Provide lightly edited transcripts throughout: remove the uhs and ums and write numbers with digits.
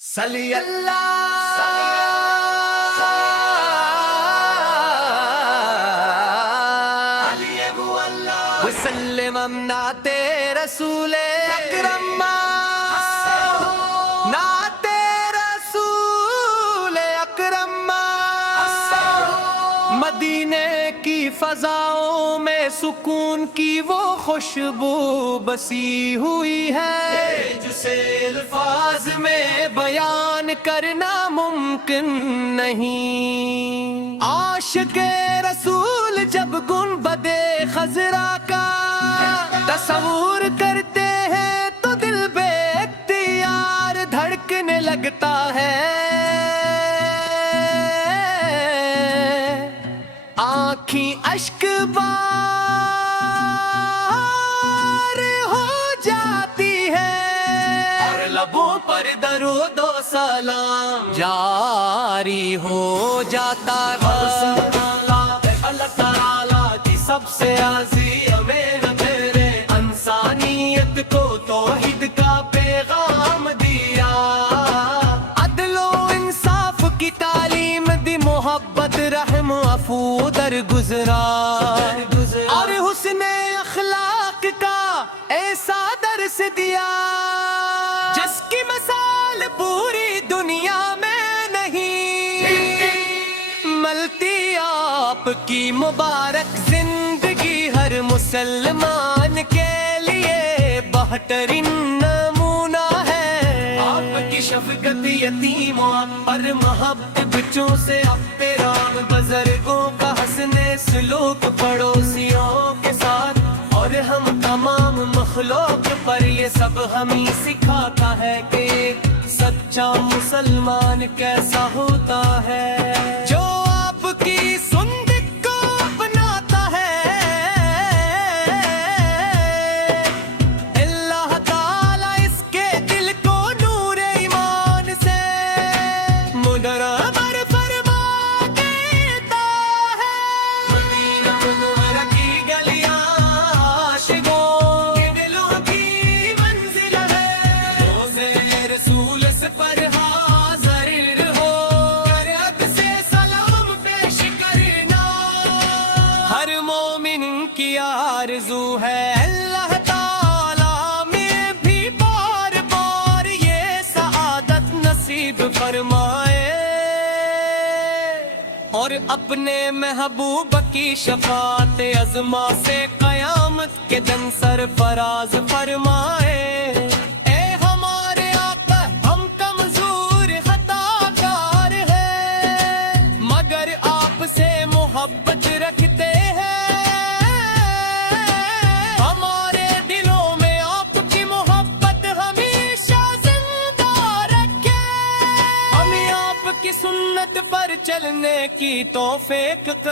صلی اللہ وسلم نعت رسول اکرم نعت رسول اکرم مدینے کی فضاؤں میں سکون کی وہ خوشبو بسی ہوئی ہے جسے الفاظ میں بیان کرنا ممکن نہیں۔ عاشق رسول جب گنبد خضرا کا تصور کرتے ہیں تو دل بے اختیار دھڑکنے لگتا ہے، آنکھیں اشک بار ہو جاتی ہے اور لبوں پر درود و سلام جاری ہو جاتا ہے۔ اللہ تعالیٰ کی سب سے عظیم میرے انسانیت کو توحید کا پیغام دیا، عدل و انصاف کی تعلیم دی، محبت رحم عفو گزرا اور حسن اخلاق کا ایسا درس دیا جس کی مثال پوری دنیا میں نہیں ملتی۔ آپ کی مبارک زندگی ہر مسلمان کے لیے بہترین نمونہ ہے، آپ کی شفقت یتیموں پر محبت بچوں سے احترام، بزرگوں کا حسن سلوک پڑوسیوں کے ساتھ اور ہم تمام مخلوق پر، یہ سب ہمیں سکھاتا ہے کہ سچا مسلمان کیسا ہوتا ہے، جو آپ کی سنت کو اپناتا ہے۔ اللہ تعالیٰ اس کے دل کو نور ایمان سے منور فرما دیتا ہے۔ مدینہ منورہ کی گلیاں عاشقوں کے دلوں کی منزل ہے، روزے رسول سے پر حاضر ہو کر حد سے سلام پیش کرنا ہر مومن کی آرزو ہے۔ اللہ تعالیٰ میں بھی بار بار یہ سعادت نصیب فرمائے اور اپنے محبوب کی شفاعت عظما سے قیامت کے دن سرفراز فرمائے۔ اے ہمارے آقا ہم کمزور خطا کار ہیں مگر آپ سے محبت رکھتے ہیں، ہمارے دلوں میں آپ کی محبت ہمیشہ زندہ رکھے، ہمیں آپ کی سنت پر چلنے کی توفیق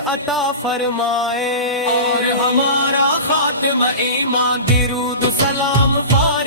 عطا فرمائے اور ہمارا خاتمہ ایمان درود سلام خار